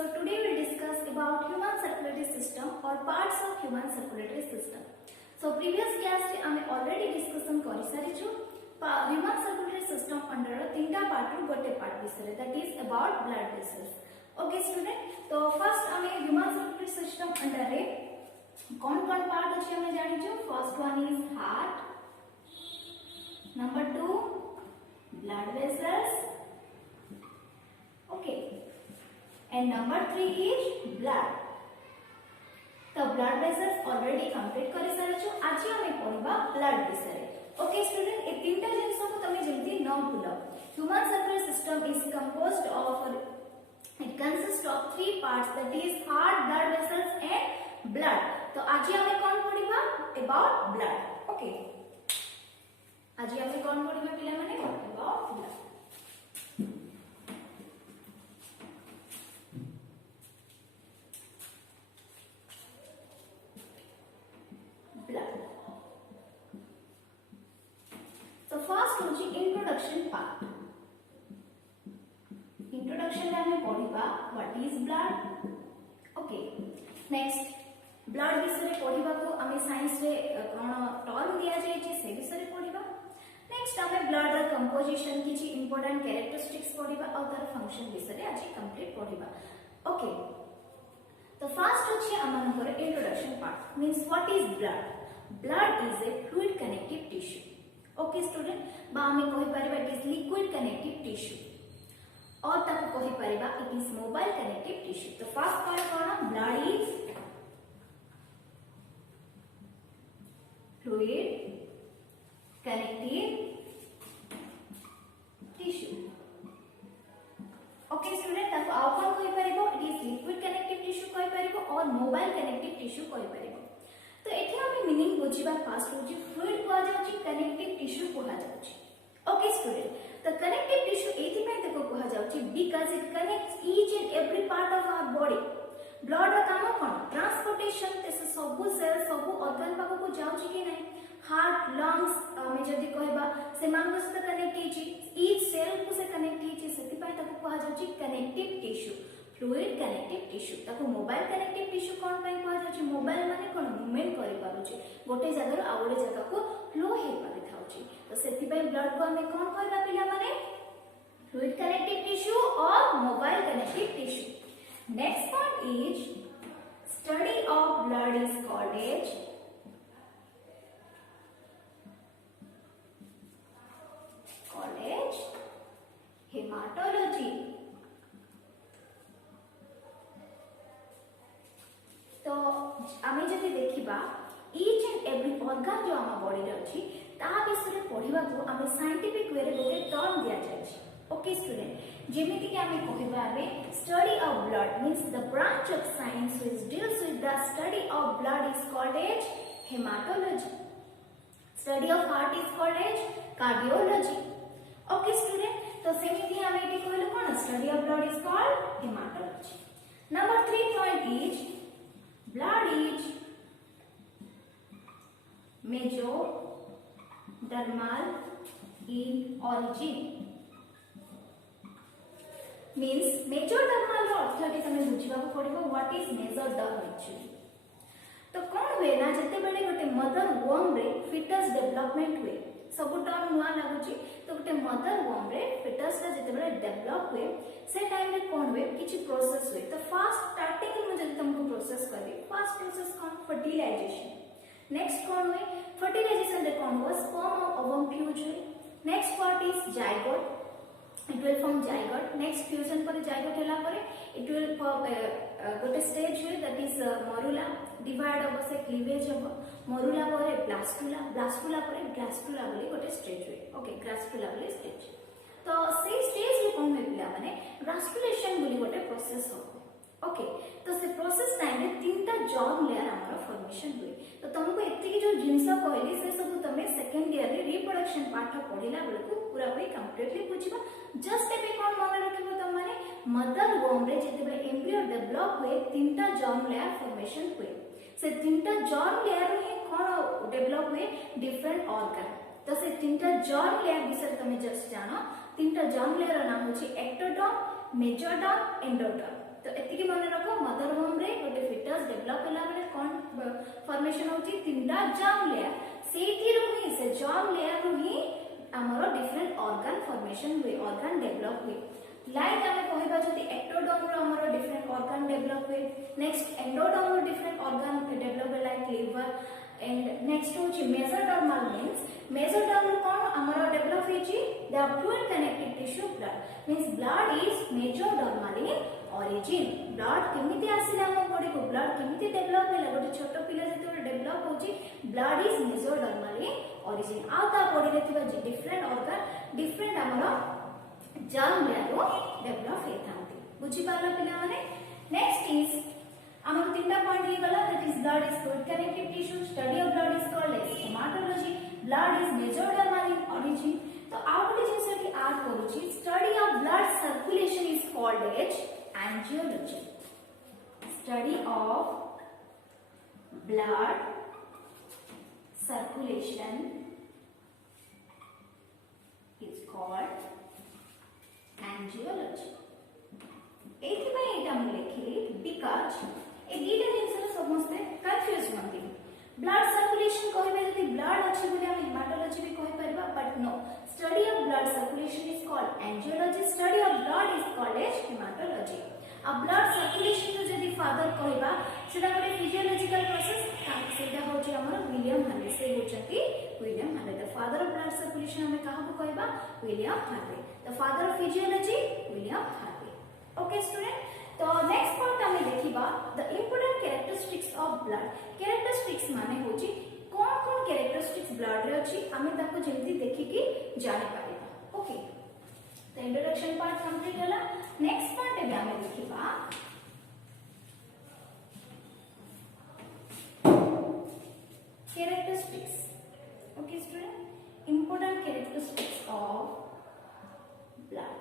So today we'll discuss about human circulatory system or parts of human circulatory system. So previous class रे हमें already discussion करि सारिछु human circulatory system under तीनटा part रु गोटे part विषय that is about blood vessels. Okay student, तो first हमें human circulatory system under रे कौन-कौन पार्ट अछि हमें जानिछु. First one is heart, number 2 blood vessels, okay, and number 3 is blood. तो blood vessels already complete करि सारिछु. आज हमें पढिबा blood विषय. Okay student, ए तीनटा जिंस को तमे जल्दी न भूलो. Human circulatory system is composed of, it consists of 3 parts, that is heart, blood vessels and blood. तो आज हमें कौन पढिबा about blood. Okay, आज हमें कौन पढिबा पिला माने about blood. फर्स्ट होची इंट्रोडक्शन पार्ट. इंट्रोडक्शन रे हमें पढिबा what is blood. Okay, next blood विषय पढिबा को हमें साइंस रे कोन टर्म दिया जाय छै से विषय पढिबा. नेक्स्ट हमें ब्लड रा कंपोजिशन किछि इंपोर्टेंट कैरेक्टरिस्टिक्स पढिबा और तार फंक्शन विषय आज कंप्लीट पढिबा. ओके, तो फर्स्ट होची हमनकर introduction part means what is blood. Blood is a fluid connective tissue. Okay student, बा हमें कहि परिबा it is liquid connective tissue और ताको कहि परिबा it is mobile connective tissue. तो फर्स्ट पार्ट कोन blood is fluid connective tissue. Okay student, ताको आउ कोन कहि परिबो it is liquid connective tissue कहि परिबो और मोबाइल कनेक्टिव टिश्यू कहि परिबो. तो एठी हमें मीनिंग बुझिबा फास्ट होची फ्लूइड को जाउची कनेक्टिव टिश्यू को जाउची. ओके स्टूडेंट, तो कनेक्टिव टिश्यू एथि पे तको को जाउची because it connects each and every part of our body. Blood रा काम कोन ट्रांसपोर्टेशन, तेसे सब सेल सब ऑर्गन पाको को जाउची कि नै. हार्ट, लंग्स हमें जदी कहबा से मानव से कनेक्ट हेची, ईच सेल को से कनेक्ट हेची, सेति पे तको को जाउची connective tissue, fluid connective tissue. ताको मोबाइल कनेक्टिव टिश्यू कोन पे को जाउची. मोबाइल माने कोन मूवमेंट करि पारुची, गोटे जगह आ गोटे जगह को फ्लो हे पारि थाउची. तो सेति पे ब्लड को हमें कोन कहबा पिला माने फ्लूइड कनेक्टिव टिश्यू और mobile connective tissue. Next point is study of blood is called as haematology. तो आमे जदि देखिबा ईच एंड एवरी ऑर्गन जो आम बॉडी रे अछि ता विषय पढिबा को आमे साइंटिफिक वे रे गोटे टर्म दिया जाय छै. ओके स्टूडेंट, जेमिति कि आमे कहबा आबे study of blood means the branch of science which deals with the study of blood is called as haematology. Study of heart is called as cardiology. Okay student, तो सेमिति आमे एटी कहलो कोन study of blood is called haematology. Number 3 point is blood is mesodermal in origin. means mesodermal रो अर्थ के तमे बुझिबा को पड़िबो व्हाट इज मेसोडर्म एक्चुअली. तो कोन वे ना जते बेले गोटे मदर वर्म रे फिटस डेवलपमेंट हुए, सब टर्म नुआ लागुची. तो गोटे मदर वर्म रे फिटस रा जते बेले डेवलप हुए से टाइम रे कोन हुए किछि प्रोसेस हुए. तो फर्स्ट स्टार्टिंग में जब तुमको प्रोसेस करबे फर्स्ट प्रोसेस कोन फर्टिलाइजेशन. नेक्स्ट कोन हुए फर्टिलाइजेशन रे कोन हुआ स्पर्म और ओवम फ्यूज हुए. Next part is zygote, it will form zygote. next fusion पर zygote हला पर it will form गोटे स्टेज हुए that is मरुला. डिवाइड हो से क्लीवेज हो मरुला पर ब्लास्टुला, ब्लास्टुला पर ग्रास्टुला बोली गोटे स्टेज हुए. ओके, ग्रास्टुला बोली स्टेज. तो से स्टेज रे कोन पिला माने ग्रास्टुलेशन बोली गोटे प्रोसेस हो. ओके, तो से प्रोसेस टाइम रे तीनटा जर्म लेयर हमर फॉर्मेशन हुए. तो तुमको एति जो जिंस कहली से सब तमे सेकंड ईयर रे रिप्रोडक्शन पार्ट पढिला बेले को पूरा पूरी कंप्लीटली बुझिबा. जस्ट एबे कोन मन रखिबो त माने मदर वर्म रे जते बे एम्ब्रियो डेवलप हुए तीनटा जर्म लेयर फॉर्मेशन हुए. से तीनटा जर्म लेयर रे कोन डेवलप हुए डिफरेंट ऑर्गन. तो से तीनटा जर्म लेयर विषय तमे जस्ट जानो. तीनटा जर्म लेयर नाम होची एक्टोडर्म, मेसोडर्म, एंडोडर्म. तो एतिकी मन रखो मदर वोम रे गोटे फिटस डेवलप होला बेले कोन फॉर्मेशन होची तीनटा जर्म लेयर सेथि रुही से जर्म लेयर रुही हमरो डिफरेंट ऑर्गन फॉर्मेशन हुए ऑर्गन डेवलप हुए लाइक हमें कहबा जति एक्टोडर्म रो हमरो डिफरेंट ऑर्गन डेवलप हुए नेक्स्ट एंडोडर्म रो different organ develop like liver and next होची मेसोडर्मल मींस मेसोडर्म कोन हमरो डेवलप होची the fluid connective tissue blood means blood is mesodermal in origin blood केमिति आसीला हम बॉडी को ब्लड केमिति डेवलप होला गोटे छोटो पिला जते डेवलप होची blood is mesodermal in origin आ ता बॉडी रे थिबा डिफरेंट ऑर्गन डिफरेंट हमरो जर्म लेयर रो डेवलप हेतांती बुझी पाला पिला माने नेक्स्ट इज हमर तीनटा पॉइंट ही गला that is blood is fluid connective tissue study of blood is called as haematology blood is mesodermal in origin तो आ गोटे जिंस कि आड करूची study of blood circulation is called as angiology study of blood circulation is called angiology एथि पय एटा हम लिखिली बिकॉज़ ए दीटा जिंस समस्त कंफ्यूज होंती ब्लड सर्कुलेशन कहबे जति ब्लड अछि बोले हम हेमाटोलॉजी भी कहि परबा but no study of blood circulation is called angiology study of blood is called as haematology आ ब्लड सर्कुलेशन जो जदी फादर कहबा सेटा गोटे फिजियोलॉजिकल प्रोसेस सेटा होची हमर विलियम हार्वे से होचती William Harvey the father of blood circulation हमें कहा को कहबा William Harvey the father of physiology William Harvey okay student तो नेक्स्ट पॉइंट हमें देखिबा the important characteristics of blood characteristics माने होची कोन कोन कैरेक्टरिस्टिक्स ब्लड रे अछि हमें ताको जल्दी देखि कि जानि पारिबा ओके तो इंट्रोडक्शन पार्ट कंप्लीट होला नेक्स्ट पार्ट में हमें देखिबा characteristics okay student important characteristics of blood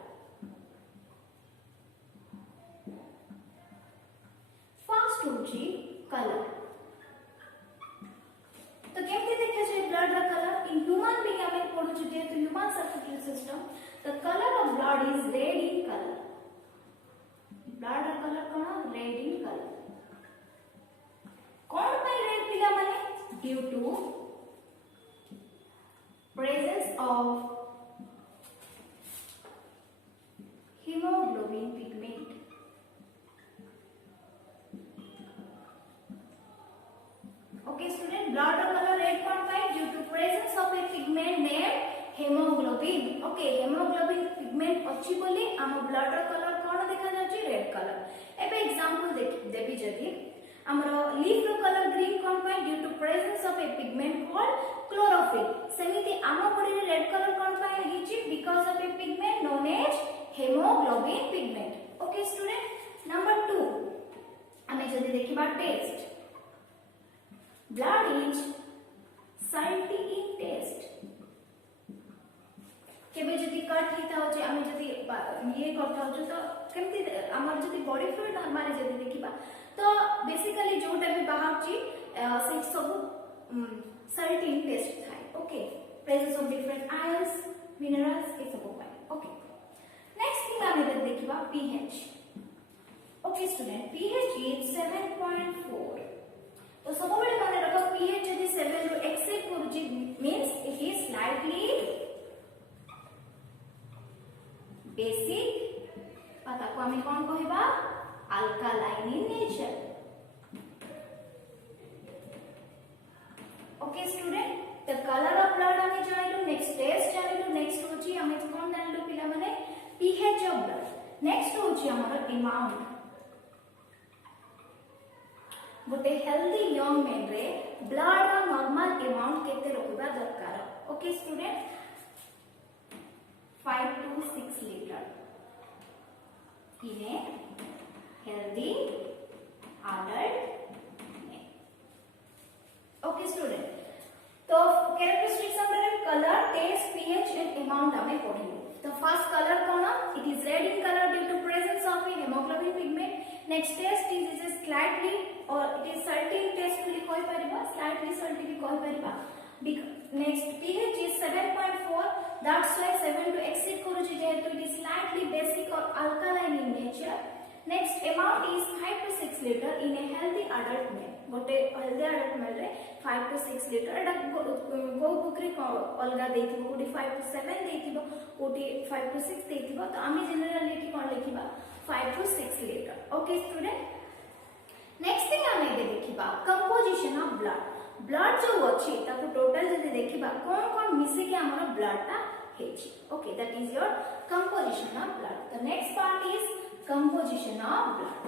first होची कलर तो केमते देखा जाय ब्लड रा कलर इन ह्यूमन बीइंग हमें पढु जे तो human circulatory system the colour of blood is red in colour blood रा कलर कोन रेड इन कलर कोन पाई रेड पिला माने due to presence of hemoglobin pigment okay student blood color red कोन पाई due to presence of a pigment named hemoglobin okay hemoglobin pigment अछि बोली हम ब्लड कलर कोन देखा जाछि रेड कलर एबे एग्जांपल देबी जदी हमरो लीफ रो कलर ग्रीन कोन पाई due to presence of a pigment called chlorophyll सेमिति आम बॉडी रे रेड कलर कोन पाई हिची because of a pigment known as hemoglobin pigment okay student number 2 हमें जदी देखिबा taste blood is salty in taste केबे जदी कट हिता होचे हमें जदी ये करता होचे तो केमती हमर जदी बॉडी फ्लूइड नॉर्मली जदी देखिबा तो बेसिकली जोटा भी बाहरची से सब salty in taste थाय okay presence of different ions minerals ए सब पाए ओके नेक्स्ट थिंग हमें देखिबा pH okay student pH is 7.4 तो सब बड़े माने रखो pH यदि 7 रो एक्सेड करूची means it is slightly basic पता को हमें कौन कहबा alkaline in nature okay student the colour of blood हमें जानिलो नेक्स्ट टेस्ट जानिलो नेक्स्ट होची हमें कौन जानिलो पिला माने pH ऑफ ब्लड नेक्स्ट होची हमर अमाउंट गोटे हेल्दी यंग मैन रे ब्लड रा नॉर्मल अमाउंट केते रखबा दरकार okay student 5 to 6 litre in healthy adult man okay student तो characteristics of colour taste pH and amount हमें पढ़ियो तो फर्स्ट कलर कोन it is red in colour due to presence of a haemoglobin pigment next taste is slightly और it is salty taste भी कोइ परिबा slightly salty भी कोइ परिबा next pH is 7.4 that's why 7 to exceed करू जे तो इट इज स्लाइटली बेसिक और alkaline in nature next amount is 5 to 6 litre in a healthy adult male गोटे हेल्दी एडल्ट मेल रे 5 to 6 लीटर एटा को book रे अलगा देथिबो कोडी 5 to 7 देथिबो कोडी 5 to 6 देथिबो तो आमी जनरली एठी कोन लिखिबा 5 to 6 litre okay student next thing आमे देखिबा कंपोजिशन ऑफ ब्लड जो अछि ताको टोटल जदि देखिबा कोन कोन मिसे के हमर ब्लड ता हेछि okay that is your composition of blood the next part is composition of blood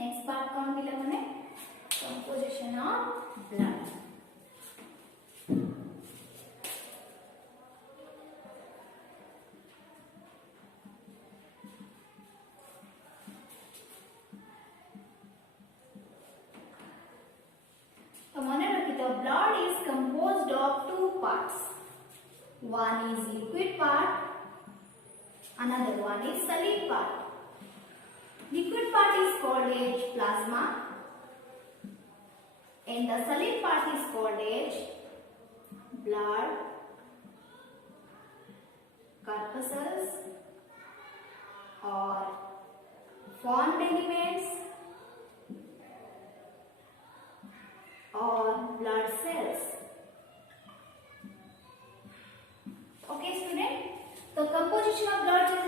next part कौन पिला माने composition of blood blood is composed of two parts. One is liquid part, another one is solid part. Liquid part is called as plasma and the solid part is called as blood corpuscles or formed elements or blood cells. Okay student, so composition of blood is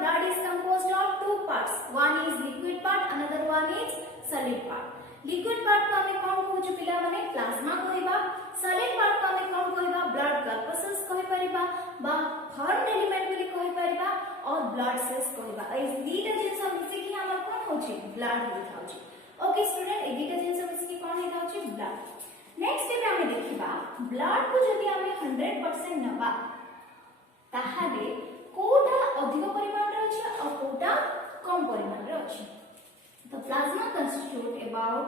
blood is composed of two parts. One is liquid part, another one is solid part. Liquid part को हमें कौन कहूछु पिला माने plasma कहबा, solid part को हमें कौन कहबा blood corpuscles कहि परिबा बा formed element बोली कहि परिबा और blood cells कहबा। ए दीटा जिंस मिसे कि हमर कोन होछि blood होई थाउछि। ओके स्टूडेंट ए दीटा जिंस मिसे कि कोन होई थाउछि blood। नेक्स्ट स्टेप हमें देखिबा ब्लड को जदि हमें 100% नबा ताहाले कोटा अधिक परिमाण रे अछि और कोटा कम परिमाण रे अछि तो plasma constitute about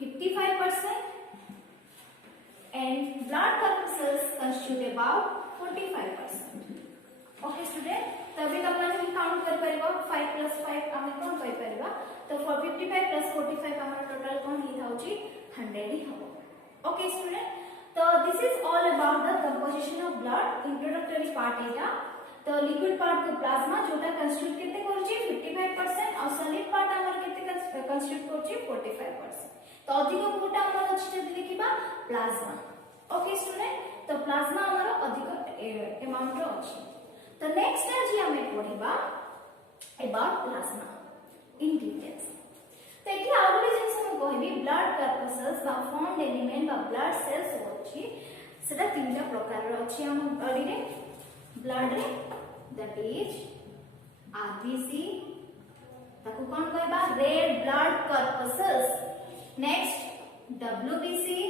55% and blood corpuscles constitute about 45%. Okay student तबे अपन हम काउंट कर परिबा 5 + 5 हमें कोन कहि परिबा तो 55 + 45 हमर टोटल कोन ही थाउची 100 ही हबो ओके स्टूडेंट तो this is all about the composition of blood introductory part एटा तो लिक्विड पार्ट को प्लाज्मा जोटा कंस्टिट्यूट केते करछि 55% और सॉलिड पार्ट हमर केते कंस्टिट्यूट करछि 45% तो अधिक कोटा हमर अछि जदि देखिबा प्लाज्मा ओके स्टूडेंट तो प्लाज्मा हमर अधिक अमाउंट रो अछि तो नेक्स्ट आज हमें पढिबा अबाउट प्लाज्मा इन डिटेल्स तो एठी आउटली जिंस हम कहबी ब्लड corpuscles बा फॉर्म्ड एलिमेंट बा ब्लड सेल्स होछि सेटा तीनटा प्रकार रो अछि हम बॉडी रे ब्लड रे दैट इज आरबीसी ताको कोन कहबा red blood corpuscles next WBC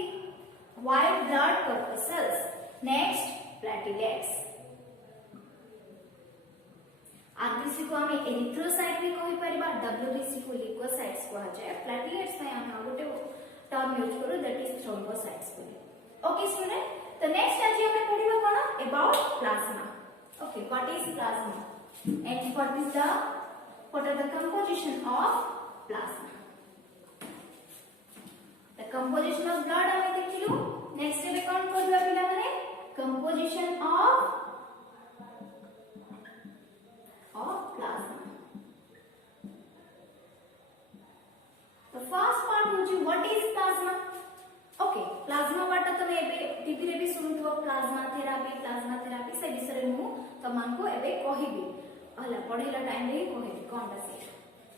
white blood corpuscles next platelets RBC को हमें एरिथ्रोसाइट भी कहि परिबा डब्ल्यूबीसी को ल्यूकोसाइट्स कहा जाय प्लेटलेट्स में हम गोटे टर्म यूज करू दैट इज थ्रोम्बोसाइट्स बोली ओके स्टूडेंट तो नेक्स्ट आज हमें पढिबा कोन about plasma okay what is plasma and what are the composition of plasma the composition of blood हमें देखिलु नेक्स्ट रे कोन पढिबा पिला माने composition of plasma. The first part होची what is plasma? Okay, plasma वाटा तमे एबे टीवी रे भी सुनुथो प्लाज्मा थेरापी से विषय मु तमान को एबे कहिबी हला पढिला टाइम रे कहिबी कोनटा से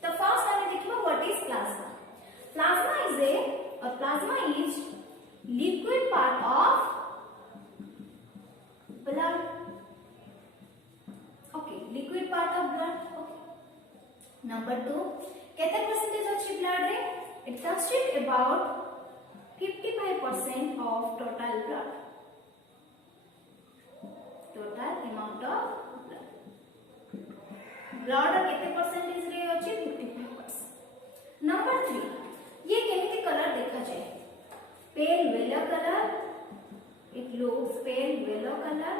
तो फर्स्ट हमें देखिबा what is plasma. Plasma is liquid part of blood. Okay, liquid part of blood. Okay. Number 2, केते परसेंटेज अछि ब्लड रे? It constitutes about 55% of total blood. Total amount of blood. Blood केते percentage रे अछि 55%. Number 3, ये केमिति colour देखा जाए? Pale yellow color. It looks pale yellow color.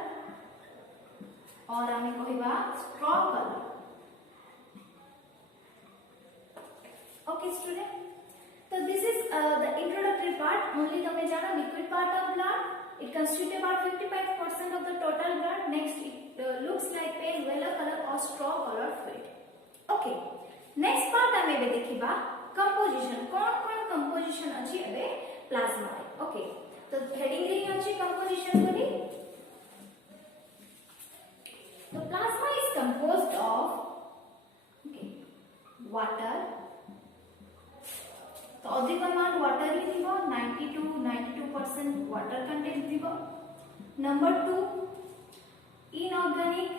और हमें कहबा straw colour okay Okay student, so this is the introductory part. Only तमे जानो liquid part of blood, it constitutes about 55% of the total blood. Next it looks like pale yellow color or straw color fluid. Okay, next part आमे बे देखिबा composition. कौन composition अछि एबे plasma रे. Okay, तो heading रे अछि composition बोली. The plasma is composed of water. तो अधिक अमाउंट वाटर ही थिबो, 92% वाटर कंटेंट थिबो. नंबर 2 इनऑर्गेनिक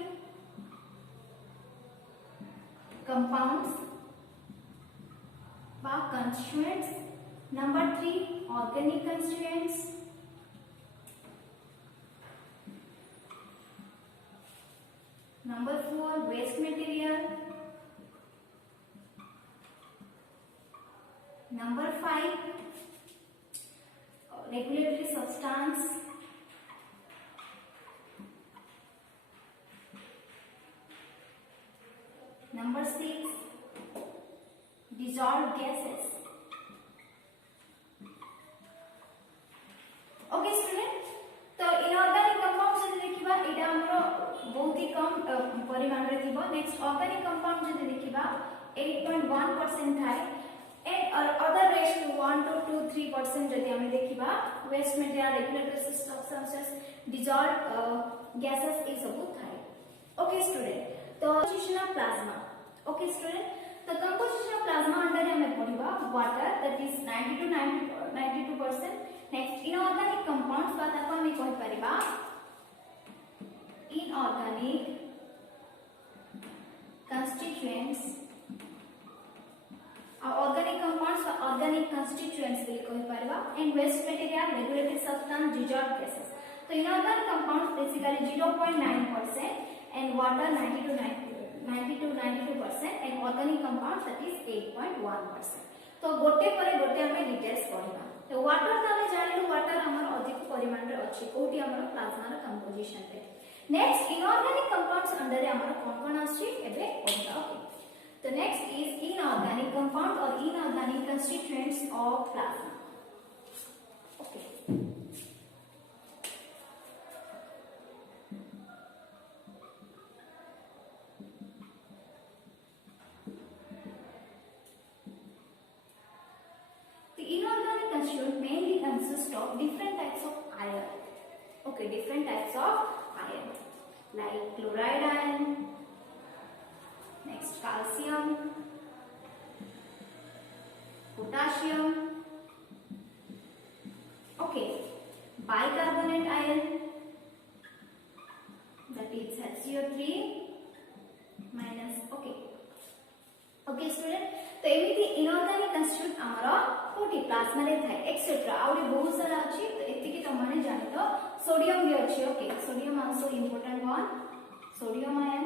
कंपाउंड्स बा constituents. Number 3 organic constituents. Number 4 waste material. Number 5 regulatory substance. Number 6 dissolved gases. Okay student, तो inorganic compounds जदि देखिबा एटा हमरो बहुत ही कम परिमाण रे थिबो. नेक्स्ट ऑर्गेनिक कंपाउंड जदि देखिबा 8.1% थाय. And other ratio 1 to 2-3% जदि हमें देखिबा waste material regulatory substances dissolved gases ए सब थाय. ओके स्टूडेंट, तो composition of plasma. Okay student, तो composition of plasma अंडर हमें पढ़िबा water that is 92%. Next inorganic compounds बात अपन में कहि परिबा inorganic constituents. Organic compounds or organic constituents will कहि परबा. And waste material regulated substance dissolved gases. तो inorganic compounds basically 0.9% and water 90-92% and organic compounds that is 8.1%. तो गोटे परे गोटे हमें डिटेल्स पढ़िबा. तो वाटर त हमें जानिलु वाटर हमर अधिक परिमाण रे अछि कोठी हमर प्लाज्मा रे कंपोजिशन रे. नेक्स्ट इनऑर्गेनिक कंपाउंड्स अंडर रे हमर कोन अछि एबे पढ़िबा. Okay, the next is inorganic compound or inorganic constituents of plasma. Okay, the inorganic constituent mainly consists of different types of iron. Okay, different types of iron like chloride ion. Next calcium, potassium. Okay, bicarbonate ion that is HCO3 minus. Okay, okay student, तो एमिति inorganic constituent हमारा कोटी plasma रे थाए etcetera आउरी बहुत सारा अछि. तो एति कि तमाने जानि तो सोडियम भी अछि. Okay, sodium also important one, sodium ion.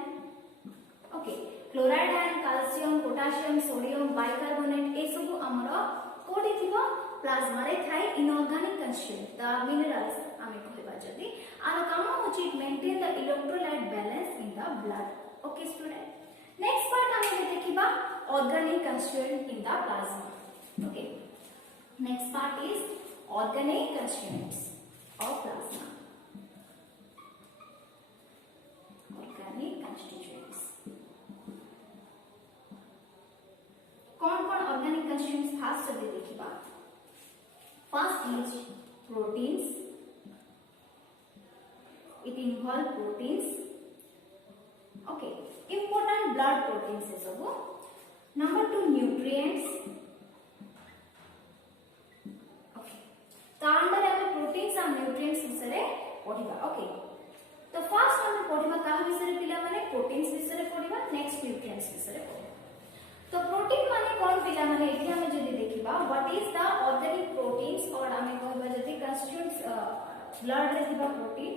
Okay, chloride ion, calcium, potassium, sodium, bicarbonate ए सब हमरो कोडी थिबो प्लाज्मा रे थाए इनऑर्गेनिक कंस्टिट्यूएंट. द मिनरल्स आमे कहबा जदी आर काम होची maintain the electrolyte balance in the blood. Okay student, next part आमे देखिबा organic constituent in the plasma. Okay, next part is organic constituents of plasma. Organic constituents कौन organic constituents fast जदि देखिबा. First is proteins. It involve proteins. Okay, important blood proteins है सब. Number 2 nutrients. Okay, तो under हम proteins और nutrients विषय पढ़िबा. Okay, तो फर्स्ट हम पढ़िबा काहा विषय पिला माने प्रोटीन्स विषय पढ़िबा. नेक्स्ट न्यूट्रिएंट्स विषय पढ़िबा. तो प्रोटीन माने कौन पिला माने एठी हम जदि देखिबा what is the organic proteins और हमें कहबा जदि कंस्टिट्यूएंट्स ब्लड रे थिबा प्रोटीन.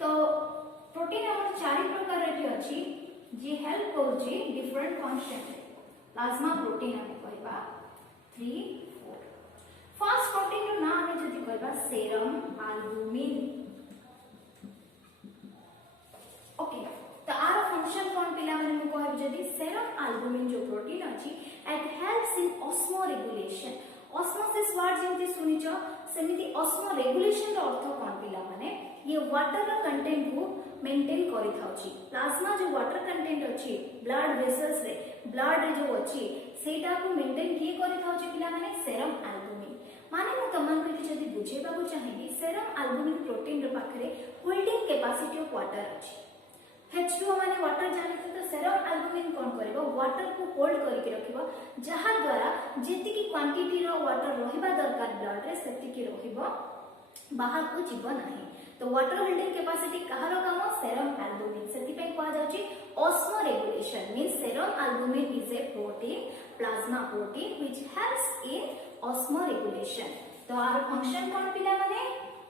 तो प्रोटीन हमर चारि प्रकार रे अछि जे हेल्प करूची डिफरेंट फंक्शन. प्लाज्मा प्रोटीन हमें कहबा 3-4. फर्स्ट प्रोटीन रो नाम हमें जदि कहबा सेरम, एल्बुमिन. ओके, तो आर फंक्शन कौन पिला माने कहब जदि सेरम एल्बुमिन जो प्रोटीन अछि and helps in osmoregulation. Osmosis word जेमती सुनिचो सेमिति ऑस्मो रेगुलेशन रो अर्थ कोन पिला माने ये वाटर रो कंटेंट को मेंटेन करि थाउची। प्लाज्मा जो वाटर कंटेंट अछि ब्लड वेसल्स रे ब्लड रे जो अछि सेटा को मेंटेन किए करि थाउची पिला माने सेरम एल्बुमिन। माने मु तमन को जदी बुझेबा को चाहेबी सेरम एल्बुमिन प्रोटीन रो पाखरे होल्डिंग कैपेसिटी ऑफ वाटर अछि। H2O माने वाटर जानिते तो सेरम एल्बुमिन कोन करबो वाटर को होल्ड करके रखिबो जहा द्वारा जेति की क्वांटिटी रो वाटर रहिबा दरकार ब्लड रे सेति की रहिबो बाहर को जीव नाही। तो वाटर होल्डिंग कैपेसिटी कहारो काम सेरम एल्बुमिन सेति पे कहा जाउची osmoregulation means serum albumin is a protein plasma protein which helps in osmoregulation. तो आर फंक्शन कोन पिला माने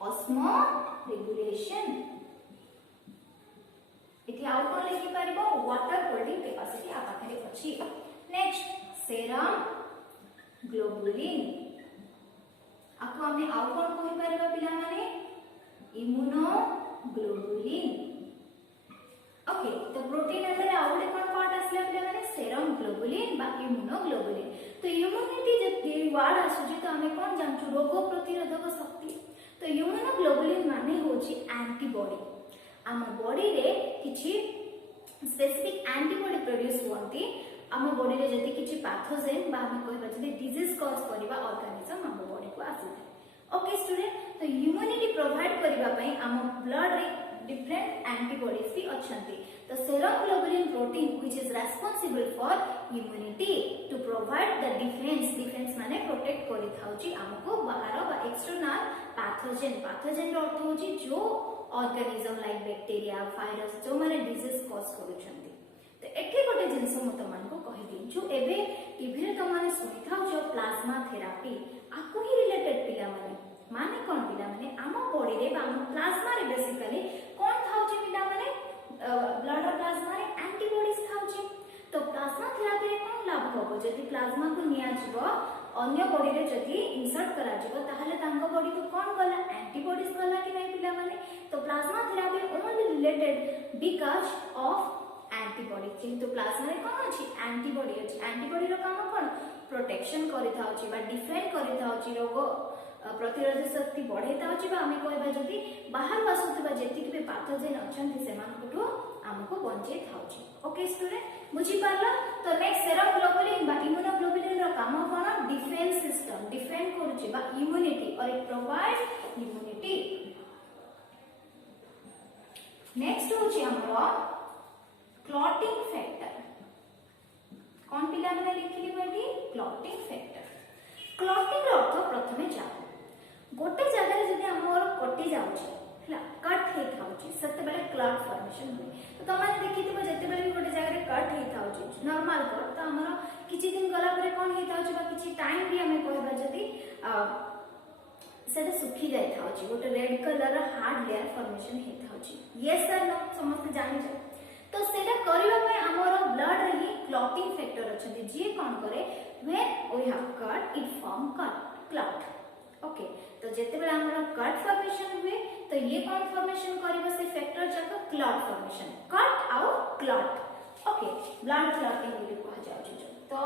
ऑस्मो रेगुलेशन। इति आउ कोन लिखि परिबो वाटर होल्डिंग कैपेसिटी आ पाखरे अछि। नेक्स्ट सेरम ग्लोबुलिन आको हमने आउ कोन कहि परिबा पिला माने इम्यूनोग्लोबुलिन। ओके तो प्रोटीन अंदर आउडे कोन पार्ट आसला पिला माने सेरम ग्लोबुलिन बा इम्यूनोग्लोबुलिन। तो इम्यूनिटी जे वर्ड आसुची तो हमें कोन जानछु रोग प्रतिरोधक शक्ति। तो इम्यूनोग्लोबुलिन माने होची एंटीबॉडी। आम बॉडी रे किछि स्पेसिफिक एंटीबॉडी प्रोड्यूस होंती आम बॉडी रे जति किछि पैथोजेन बा हम कहबा जति डिजीज कॉज करबा ऑर्गेनिज्म आम बॉडी को आसीथे। ओके स्टूडेंट तो इम्यूनिटी प्रोवाइड करबा पई आम ब्लड रे डिफरेंट एंटीबॉडीज भी अछंती। तो serum globulin protein which is responsible for immunity to provide the defence माने प्रोटेक्ट करि थाउची हमको बाहर बा एक्सटर्नल पैथोजेन रो अर्थ होची जो ऑर्गेनिज्म लाइक बैक्टीरिया वायरस जो माने डिजीज कॉज करूछंती। तो एठी गोटे जिंस मु तमन को कहि दी जो एबे टीवी रे तमाने सुनि थाउ जो प्लाज्मा थेरापी आकु ही रिलेटेड पिला माने कोन पिला माने आम बॉडी रे बा आम प्लाज्मा रे बेसिकली कोन थाउची पिला माने ब्लड और प्लाज्मा रे एंटीबॉडीज थाउची। तो प्लाज्मा थेरापी रे कोन लाभ होबो जदि प्लाज्मा को निया जिवो अन्य बॉडी रे जदि इंसर्ट करा जिवो ताहले तांको बॉडी को कोन गला एंटीबॉडीज गला कि नै पिला माने। तो plasma therapy only related because of antibody किंतु प्लाज्मा रे कोन अछि एंटीबॉडी अछि। एंटीबॉडी रो काम कोन प्रोटेक्शन करि थाउची बा डिफेंड करि थाउची रोग प्रतिरोधक शक्ति बढ़े थाउची बा हमें कहबा जदि बाहर आसुतबा जेति के पैथोजेन अछंती सेमानकटो हमको बंचे थाउची। ओके स्टूडेंट बुझी पारला। तो नेक्स्ट सेरम ग्लोबुलिन बा इम्यूनोग्लोबुलिन रो काम कोन डिफेंस सिस्टम डिफेंड करूची बा इम्यूनिटी और इट प्रोवाइड्स इम्यूनिटी। नेक्स्ट होची हमरो क्लॉटिंग फैक्टर कोन पिला माने लिखिली बेटी क्लॉटिंग फैक्टर। क्लॉटिंग रो अर्थ प्रथमे जाओ गोटे जगह रे जदि हमर कटि जाउची हला कट हे थाउची सते बेले क्लॉट फॉर्मेशन होय। तो तमाने देखिथिबो जते बेले गोटे जगह रे कट हे थाउची नॉर्मल कट तो हमर किछि दिन गला परे कोन हे थाउची बा किछि टाइम भी हमें कहबा जदि सेटा सुखी जाय थाउची गोटे red colour hard layer formation हे थाउची। यस सर नो समस्त जानि छ। तो सेटा करिवा पे हमर ब्लड रे ही क्लॉटिंग फैक्टर अछथि जे कोन करे when we have cut it form clot. Okay तो जेते बेला हमर कट फॉर्मेशन हुए तो ये कौन फॉर्मेशन करिवो से फैक्टर जाको क्लॉट फॉर्मेशन कट आउ क्लॉट। ओके ब्लड क्लॉटिंग बोली कहा जाउची। तो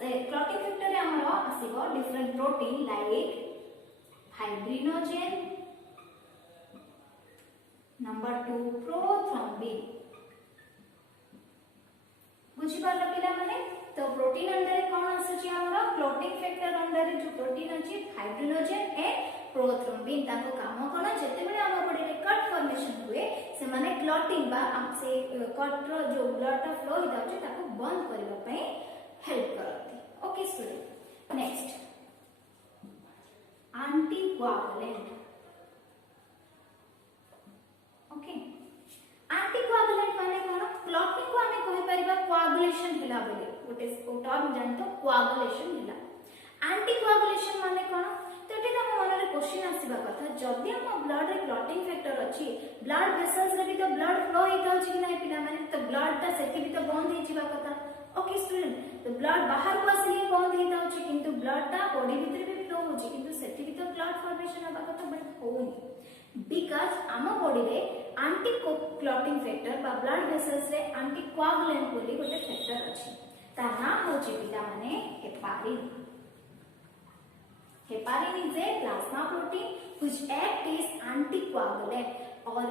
क्लॉटिंग फैक्टर रे हमर आसीबो different protein like fibrinogen number 2 prothrombin. बुझी पारला पिला माने। तो प्रोटीन अंदर कोन आसुची हमर क्लॉटिंग फैक्टर अंदर जो प्रोटीन अछि फाइब्रिनोजेन ए प्रोथ्रोम्बिन ताको काम कोन जते बेले हम बॉडी रे कट फॉर्मेशन हुए से माने क्लॉटिंग बा हम से कट रो जो ब्लड टा फ्लो हिता अछि ताको बंद करबा पई हेल्प करती। Okay student next anticoagulant. Okay anticoagulant माने कोन क्लॉटिंग को हमें कहि परिबा कोआगुलेशन हिला बोले गोटे टर्म जानतो कोआगुलेशन हिला। एंटीकोआगुलेशन माने कोन तो एटी हम मन रे क्वेश्चन आसीबा कथा जदी हम ब्लड रे क्लॉटिंग फैक्टर अछि ब्लड वेसल्स रे भी तो ब्लड फ्लो हिता अछि कि नै पिला माने तो ब्लड ता सेति भी तो बंद हि जिबा कथा। ओके स्टूडेंट तो ब्लड बाहर को आसी बंद हिता अछि किंतु ब्लड ता बॉडी भीतर भी फ्लो होछि किंतु सेति भी तो क्लॉट फॉर्मेशन होबा कथा बट होउनी बिकॉज़ आम बॉडी रे एंटी क्लॉटिंग फैक्टर बा ब्लड वेसल्स रे एंटीकोआगुलेंट बोली गोटे फैक्टर अछि तार ना होची पिला माने heparin. Heparin is a plasma protein which act is anticoagulant और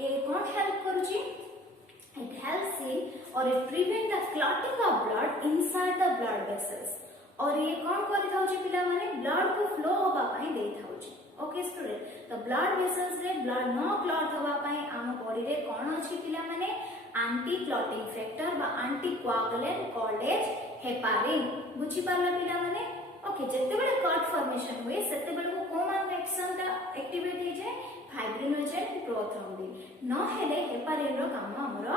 ए कौन हेल्प करूची it helps in or it prevent the clotting of blood inside the blood vessels और ये कौन करि थाउची पिला माने ब्लड को फ्लो होबा पई देई थाउची। ओके स्टूडेंट, तो ब्लड वेसल्स रे ब्लड नो क्लॉट होबा पई आम बॉडी रे कोन अछि पिला माने एंटी क्लॉटिंग फैक्टर बा एंटीकोआगुलेंट कॉल्ड एज हेपारिन। बुझी पारला पिला माने। ओके, जत्ते बेले क्लॉट फॉर्मेशन हुए सेते बेले को कोन एक्शन ता एक्टिवेट हे जे फाइब्रिनोजेन प्रोथ्रोम्बिन न हेले हेपारिन रो काम हमर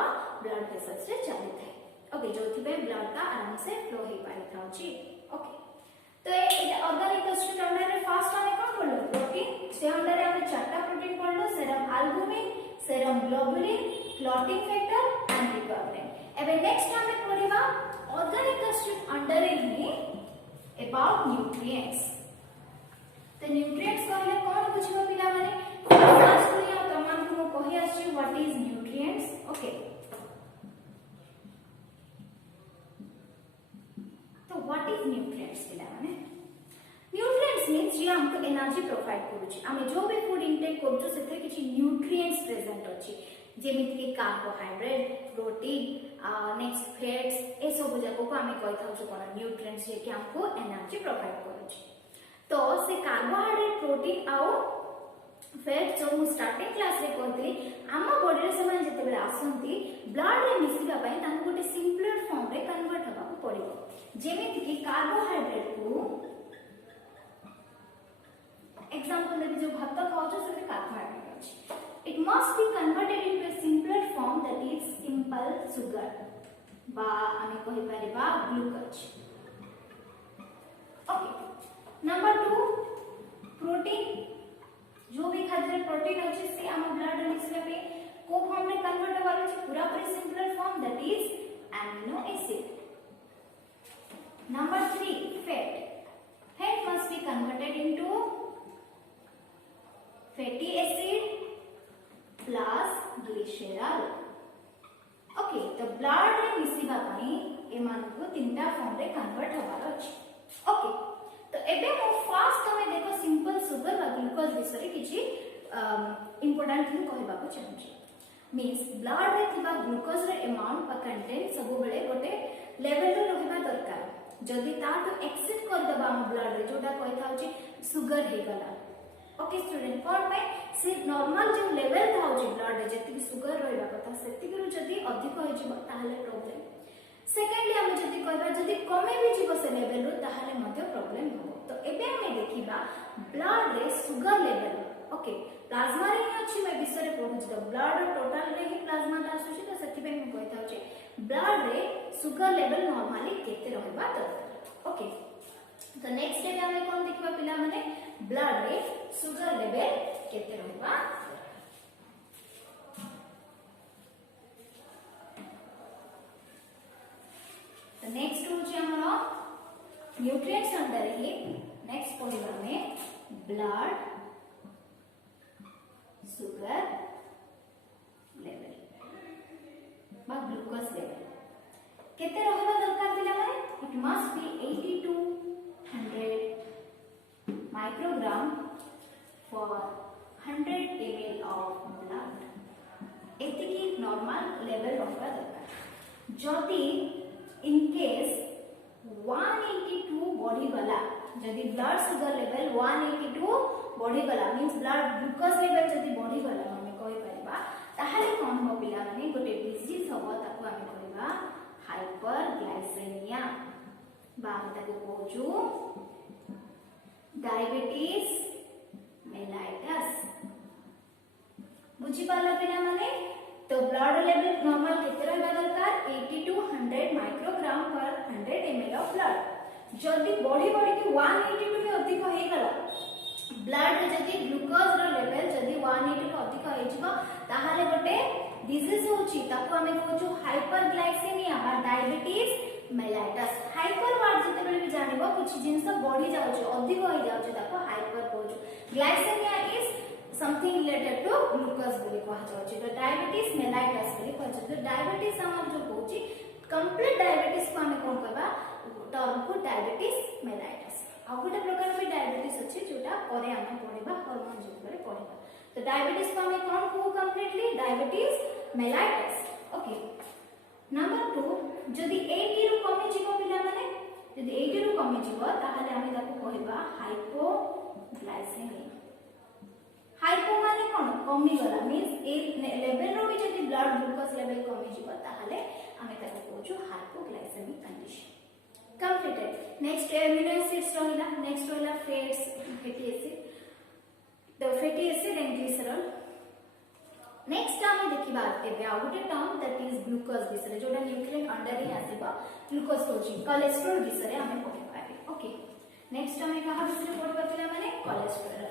ब्लड वेसल्स रे चली थाए। ओके, जोथि पे ब्लड का आराम से फ्लो हे पारि थाउची। ओके, तो ए ऑर्गेनिक कंस्टिट्यूएंट अंडर रे फर्स्ट माने कोन पढलो प्रोटीन। से अंडर रे हम चारटा प्रोटीन पढलो serum albumin, serum globulin, clotting factor, anticoagulant. एबे नेक्स्ट हमें पढिबा ऑर्गेनिक कंस्टिट्यूएंट अंडर रे ही अबाउट न्यूट्रिएंट्स। तो न्यूट्रिएंट्स कहले कोन बुझिबो पिला माने फर्स्ट में हम तमाम को कहि आछि व्हाट इज न्यूट्रिएंट्स। ओके, तो व्हाट इज न्यूट्रिएंट्स पिला माने न्यूट्रिएंट्स मींस जे हमको एनर्जी प्रोवाइड करूची। हमें जो भी फूड इनटेक करछो सेते किछि न्यूट्रिएंट्स प्रेजेंट अछि जेमिति कि कार्बोहाइड्रेट, प्रोटीन, नेक्स्ट फैट्स ए सब जाको को हमें कहि थाउ कोन न्यूट्रिएंट्स जे कि हमको एनर्जी प्रोवाइड करूची। तो से कार्बोहाइड्रेट, प्रोटीन आउ फैट जो स्टार्टिंग क्लास रे कहतली आम बॉडी रे समान जते बेले आसंती ब्लड रे मिसिबा पई तान गोटे सिंपलर फॉर्म रे कन्वर्ट होबा को पड़िबो। जेमिति कि कार्बोहाइड्रेट को एग्जांपल दे जो भात खाओ छ से कार्बोहाइड्रेट अछि, it must be converted into a simpler form that is simple sugar बा आमे कहि परिबा ग्लूकोज। Okay, number 2 protein. जो भी खाद्य प्रोटीन अछि से हम ब्लड रे मिसले पे को फॉर्म में कन्वर्ट होबार अछि पूरा पूरी simpler form that is amino acid. Number 3 fat. Fat must be converted into fatty acid plus glycerol. Okay, तो ब्लड रे मिसिबा पई ए मान को तीनटा फॉर्म रे कन्वर्ट होबार अछि। ओके, तो एबे मो फास्ट हमें देखो सिंपल सुगर बा ग्लूकोज विषय किछि इंपोर्टेंट थिंग कहबा को चाहूची। मींस ब्लड रे थिबा ग्लूकोज रे अमाउंट बा कंटेंट सब बेले गोटे लेवल रे रहबा दरकार। जदी ता तो एक्सेप्ट कर देबा हम ब्लड रे जोटा कहै थाउची सुगर हे गला। ओके स्टूडेंट, कोन पे से नॉर्मल जो लेवल थाउची ब्लड रे जति सुगर रहबा कथा सेति गुरु जदी अधिक होय जिवो ताहले प्रॉब्लम। सेकेंडली हम जदी कहबा जदी कमे भी जीव से लेवल रो ताहले मध्य प्रॉब्लम हो। तो एबे हम देखिबा ब्लड रे सुगर लेवल। ओके, प्लाज्मा रे अछि मैं विषय पढु छ ब्लड टोटल रे ही प्लाज्मा ता आसुछि तो सेति पे हम कहता छ ब्लड रे सुगर लेवल नॉर्मली केते रहबा दरकार। ओके, तो नेक्स्ट डे हम कोन देखिबा पिला माने ब्लड रे सुगर लेवल केते रहबा। तो नेक्स्ट होची हमरो न्यूट्रिएंट्स अंडर ही नेक्स्ट पॉइंट में ब्लड सुगर लेवल बा ग्लूकोज लेवल केते रहबा दरकार पिला माने it must be 80 to 100 microgram for 100 ml of blood. एतिकी नॉर्मल लेवल रहबा दरकार। जदी इन केस 182 बढ़ी गला, जदी ब्लड सुगर लेवल 182 बढ़ी गला मींस ब्लड ग्लूकोज लेवल जदी बढ़ी गला हम कहि परिबा ताहाले कोन हो पिला माने गोटे डिजीज हो ताको हम कहबा हाइपरग्लाइसेमिया बा ताको कहजु डायबिटीज मेलाइटस। बुझी पाला पिला माने तो ब्लड लेवल नॉर्मल केते रहबा दरकार 80 to 100 microgram per 100 ml of blood. जदी बॉडी के 182 के अधिक हे गला ब्लड रे जदी ग्लूकोज रो लेवल जदी 180 के अधिक हे जिवो ताहाले गोटे डिजीज होची ताको हमें कहजु हाइपरग्लाइसेमिया बा डायबिटीज मेलाइटस। हाइपर वर्ड जते बेले भी जानिबो कुछ जिंस बढ़ी जाउची अधिक हो जाउची ताको हाइपर कहजु। Glycaemia is something related to glucose बोली कहा जाउची। तो डायबिटीज मेलाइटस बोली कहा जाउची। तो डायबिटीज हमर जो होची कंप्लीट डायबिटीज को हमें कोन टर्म को डायबिटीज मेलाइटस। आ गोटे प्रकार भी डायबिटीज अच्छे जोटा परे आमे पढिबा हार्मोन जेतबे पढिबा। तो डायबिटीज को आमे कोन को completely diabetes mellitus. Okay number 2 जदि 80 रु कमी जीव पिला माने जदि 80 रु कमी जीव ताहाले आमे ताको कहिबा हाइपोग्लाइसेमिया। हाइपो माने कोन कमी गला मींस ए लेवल रो भी जदि ब्लड ग्लूकोज लेवल कमी जीव ताहाले आमे ताको कहूछु hypoglycaemic condition. Completed. Next amino acids रहिला। नेक्स्ट रहिला fats fatty acid the fatty acid and glycerol. Next आमे देखिबा एबे आ गोटे टर्म दैट इज ग्लूकोज विषय जोटा न्यूट्रिएंट अंडर ही आसीबा ग्लूकोज होची कोलेस्ट्रॉल विषय आमे पढिबा। ओके नेक्स्ट आमे कहा विषय पढिबा पिला माने कोलेस्ट्रॉल।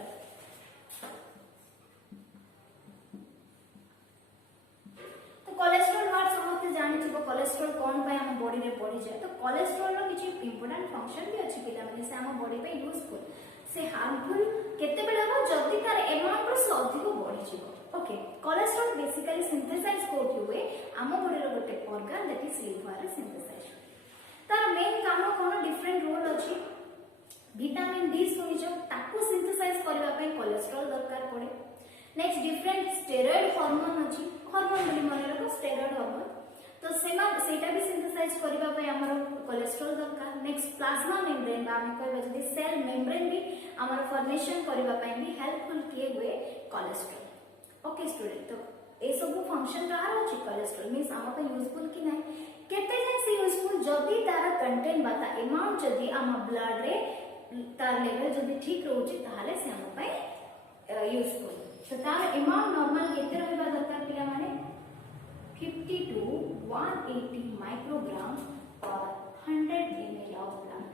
कोलेस्ट्रॉल वर्ड समझते जानि छिबो कोलेस्ट्रॉल कोन पे हम बॉडी रे बढ़ी जाय। तो कोलेस्ट्रॉल रो किछि इंपोर्टेंट फंक्शन भी अछि पिला माने से हम बॉडी पे यूजफुल से हार्मफुल केते बेला हो जल्दी तार अमाउंट रो से अधिक बढ़ी छिबो। ओके कोलेस्ट्रॉल बेसिकली सिंथेसाइज कोठी हुए हम बॉडी रो गोटे ऑर्गन दैट इज लिवर रे सिंथेसाइज। तार मेन काम कोन डिफरेंट रोल अछि। विटामिन डी सुनिजो ताकू सिंथेसाइज करबा पे कोलेस्ट्रॉल दरकार पड़े। नेक्स्ट डिफरेंट स्टेरॉइड हार्मोन अछि हार्मोन बोली मन रखो स्टेरॉइड हार्मोन। तो सेटा भी सिंथेसाइज करबा पे हमर कोलेस्ट्रॉल दरकार। नेक्स्ट प्लाज्मा मेम्ब्रेन बा हम कहबा जदी सेल मेम्ब्रेन भी हमर फॉर्मेशन करबा पे भी हेल्पफुल किए हुए कोलेस्ट्रॉल। ओके स्टूडेंट तो ए सब फंक्शन रहा अछि कोलेस्ट्रॉल मींस हम पे यूजफुल कि नै केते जे से यूजफुल जदी तार कंटेंट बाता अमाउंट जदी हम ब्लड रे तार लेवल जदी ठीक रहउछि ताहाले से हम पे यूजफुल। तो तार अमाउंट नॉर्मल केते रहबा दरकार पिला माने 50 to 180 microgram per 100 ml of blood.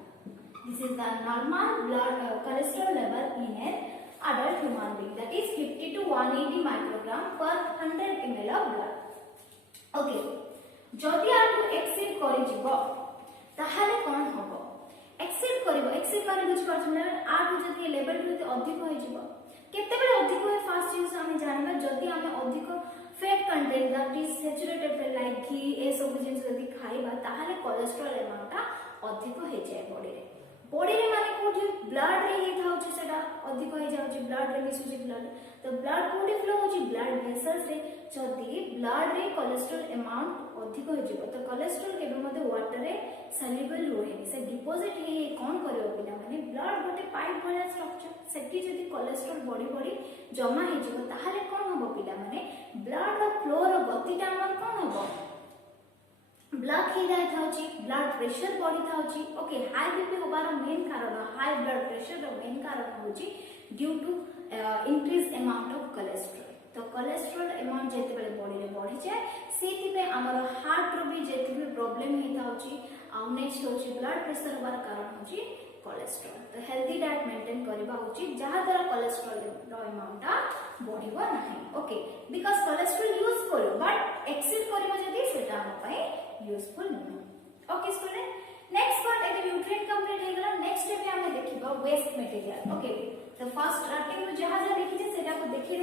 This is the normal blood cholesterol level in an adult human being, that is 50 to 180 microgram per 100 ml of blood. Okay, जदि आपको एक्सीड करि जिवो ताहाले कोन होबो एक्सीड करे बुझ परछन आठ जदि लेवल जदि अधिक होई जिवो केते बेले अधिक होय फास्ट यूज हमें जानबा जदि हमें अधिक fat content that is saturated fat like ghee ए सब जिंस जदि खाइबा ताहाले कोलेस्ट्रॉल अमाउंट अधिक हो जाय बॉडी रे माने कोठी ब्लड रे ही थाउची सेटा अधिक हो जाउची ब्लड रे मिसुची ब्लड। तो ब्लड कोठी फ्लो होची ब्लड वेसल्स रे जदि ब्लड रे कोलेस्ट्रॉल अमाउंट अधिक हो जिवो तो कोलेस्ट्रॉल केबे मते वाटर रे सॉल्युबल होएनी से डिपॉजिट हे कोन करबो पिला माने ब्लड गोटे पाइप वाला स्ट्रक्चर सेठी जदि कोलेस्ट्रॉल बॉडी जमा हे जिवो ताहाले कोन होबो पिला माने ब्लड रो फ्लो रो गतिटा हमर कोन होबो ब्लड ही जाय थाउची ब्लड प्रेशर बढ़ी थाउची। ओके हाई बीपी होबार मेन कारण हाई ब्लड प्रेशर रो मेन कारण होची due to increase amount of cholesterol. तो कोलेस्ट्रॉल अमाउंट जेते बेले बॉडी रे बढ़ी जाय सेति पे हमर हार्ट रो भी जेते भी प्रॉब्लम हे थाउची आ नेक्स्ट होची ब्लड प्रेशर होबार कारण होची कोलेस्ट्रॉल। तो हेल्दी डाइट मेंटेन करबा उचित जहा द्वारा कोलेस्ट्रॉल रो अमाउंट बढ़िबो नाही। Okay because cholesterol useful but exceed करबा जदी सेटा हम पाए यूजफुल नहीं। ओके स्टूडेंट नेक्स्ट पार्ट एबे न्यूट्रिएंट कंप्लीट हे गेला। नेक्स्ट स्टेप में हमें देखिबा वेस्ट मटेरियल। ओके तो फर्स्ट स्टार्टिंग में जहां जहां देखि जे सेटा को देखि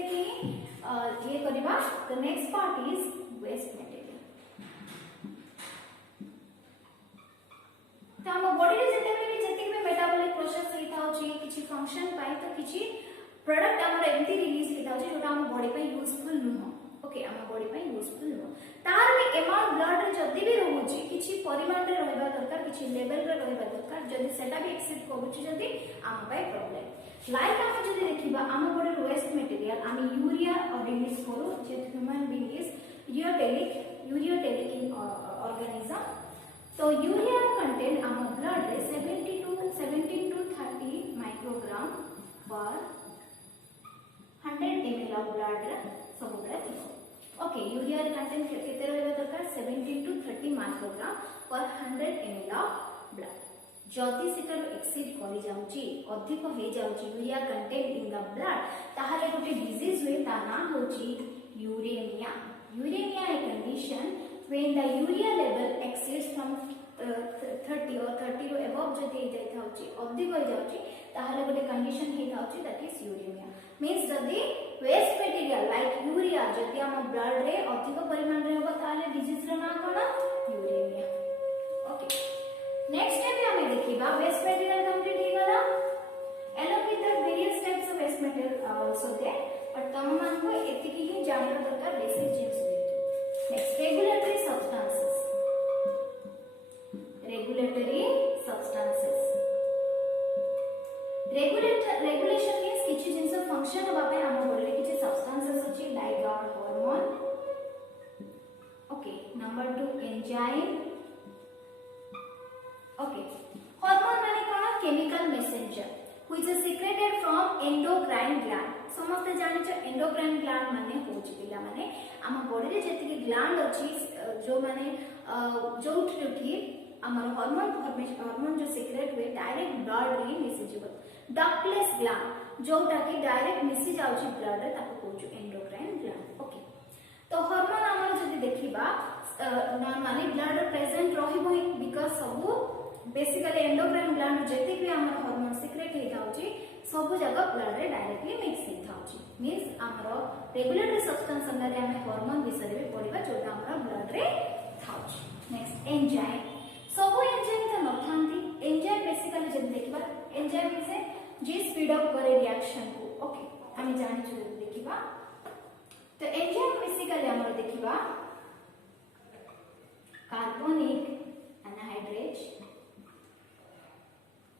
ये करबा। तो next part is waste material. तो हम बॉडी रे जेते भी मेटाबॉलिक प्रोसेस रे थाउची किछि फंक्शन पाई तो किछि प्रोडक्ट हमर एमती रिलीज हे थाउची जोटा हम बॉडी पे यूजफुल नुह। ओके हम बॉडी पे यूजफुल नुह तार भी अमाउंट ब्लड रे जदी भी रहउची किछि परिमाण रे रहबा दरकार किछि लेवल रे रहबा दरकार जदी सेटा भी एक्सीड करूची जदी हम पाए प्रॉब्लम। लाइक हम जदी देखिबा हम बॉडी वेस्ट मटेरियल हम यूरिया रिलीज करू जे human being is ureotelic in organism. तो यूरिया कंटेंट हम ब्लड रे 17 to 30 microgram per 100 ml of blood रे सब बेले थिबो। ओके यूरिया कंटेंट केते रहबा दरकार 17 to 30 microgram per 100 ml of blood. जदि सेटर एक्सीड करि जाउची अधिक हे जाउची urea content in the blood ताहाले गोटे डिजीज हुए ता नाम होची uraemia. Uraemia a condition when the urea level exceeds from 30 or 30 रो above जदि जाय थाउची अधिक हो जाउची ताहाले गोटे कंडीशन हे थाउची दैट इज यूरेमिया। मींस जदि वेस्ट मटेरियल लाइक यूरिया जदि हम ब्लड रे अधिक परिमाण रे होबा ताहाले डिजीज रो नाम कोन uraemia. Okay next number 2 enzyme. Okay, hormone माने कोन chemical messenger which is secreted from endocrine gland. समस्त जानि छ एंडोक्राइन ग्लैंड माने होची पिला माने हम बॉडी रे जति ग्लैंड अछि जो माने जोठी हमर हार्मोन जो सीक्रेट हुए डायरेक्ट ब्लड रे मिसि जिवो। डक्टलेस ग्लैंड जोटा कि डायरेक्ट मिसि जाउची ब्लड रे ताको कहूछु एंडोक्राइन ग्लैंड। ओके, तो हार्मोन हमर जति देखिबा नॉर्मली ब्लड रे प्रेजेंट रहिबो ही बिकॉज़ सब बेसिकली एंडोक्राइन ग्लैंड जति भी हमर हार्मोन सीक्रेट हे जाउची सब जगह ब्लड रे डायरेक्टली मिक्स हे थाउची। मींस हमर रेगुलेटरी सब्सटेंस अंदर रे हमें हार्मोन विषय रे पढिबा जोटा हमर ब्लड रे थाउची। Next enzyme. सब एंजाइम त नथांती। एंजाइम बेसिकली जब देखिबा एंजाइम इज ए जे स्पीड अप करे रिएक्शन को। ओके, हम जानि छु देखिबा तो एंजाइम बेसिकली हमर देखिबा कार्बनिक एनहाइड्रेज।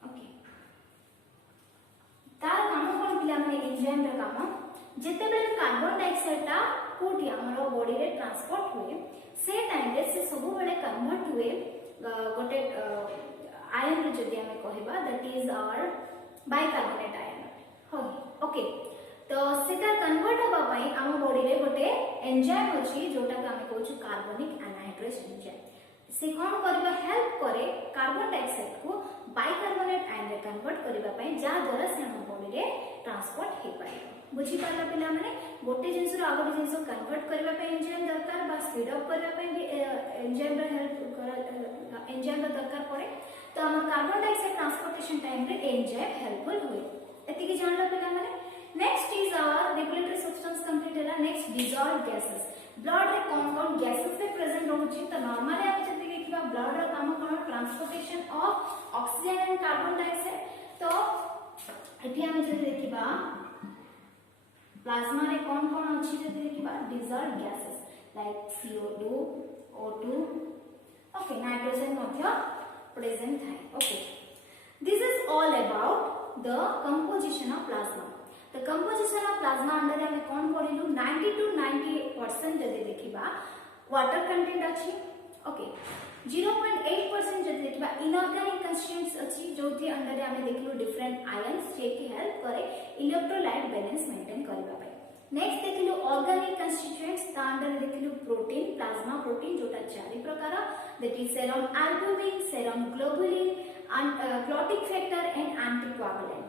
ओके, तार काम कोन पिला माने एंजाइम रे काम जेते बेले कार्बन डाइऑक्साइड ता कोठी हमर बॉडी रे ट्रांसपोर्ट हुए से टाइम रे से सब बेले कन्वर्ट हुए गोटे आयन रे जदि हमें कहबा that is our bicarbonate ion. हो ओके, तो सेटा कन्वर्ट होबा पई हम बॉडी रे गोटे एंजाइम अछि जोटा के हमें कहू कार्बनिक एनहाइड्रेज एंजाइम। से कोन करबा हेल्प करे कार्बन डाइऑक्साइड को बाइकार्बोनेट आयन रे कन्वर्ट करबा पई जा द्वारा से हम बॉडी रे ट्रांसपोर्ट हे पाए। बुझी पाला पिला माने गोटे जिंस रो आगोटे जिंस कन्वर्ट करबा पई एंजाइम दरकार बा स्पीड अप करबा पई भी एंजाइम रे हेल्प कर एंजाइम रो दरकार पड़े। तो हम कार्बन डाइऑक्साइड ट्रांसपोर्टेशन टाइम रे एंजाइम हेल्पफुल हुए। एति की जानला पिला माने next is our regulatory substance complete हैला। Next dissolve gases. ब्लड रे कौन गैसेस पे प्रेजेंट रहउची तो नॉर्मली हम जति देखिबा ब्लड रो काम कोन transportation of oxygen and carbon dioxide. तो एठी हम जति देखिबा प्लाज्मा रे कौन अछि जति देखिबा dissolve gases like CO2 O2 okay nitrogen मध्य प्रेजेंट है। Okay, this is all about the composition of plasma. The composition of plasma under हमें कौन पढिलु 90 to 98% जदि देखिबा वाटर कंटेंट अछि। ओके, 0.8% जदि देखिबा इनऑर्गेनिक कंस्टिट्यूएंट्स अछि जोथि अंडर हमें देखिलु डिफरेंट आयंस जे कि हेल्प करे इलेक्ट्रोलाइट बैलेंस मेंटेन करबा पे। नेक्स्ट देखिलु ऑर्गेनिक कंस्टिट्यूएंट्स ता अंडर देखिलु प्रोटीन प्लाज्मा प्रोटीन जोटा चारि प्रकार that is serum albumin serum globulin clotting factor and anticoagulant.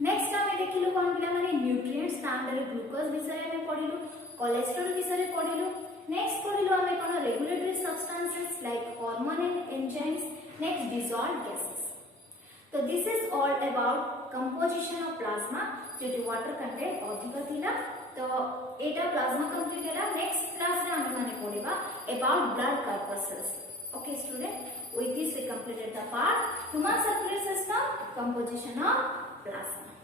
Next हमें देखिलु कोन पिला माने न्यूट्रिएंट्स ता अंडर ग्लूकोज विषय में पढिलु कोलेस्ट्रॉल विषय में पढिलु। नेक्स्ट पढिलु हमें कोन regulatory substances like hormone and enzymes. Next dissolve gases. तो this is all about composition of plasma जो वाटर कंटेंट अधिक थिला। तो एटा प्लाज्मा कंप्लीट हैला। नेक्स्ट क्लास रे हम माने पढिबा about blood corpuscles. Okay student, with this we completed the part human circulatory system composition of plasma.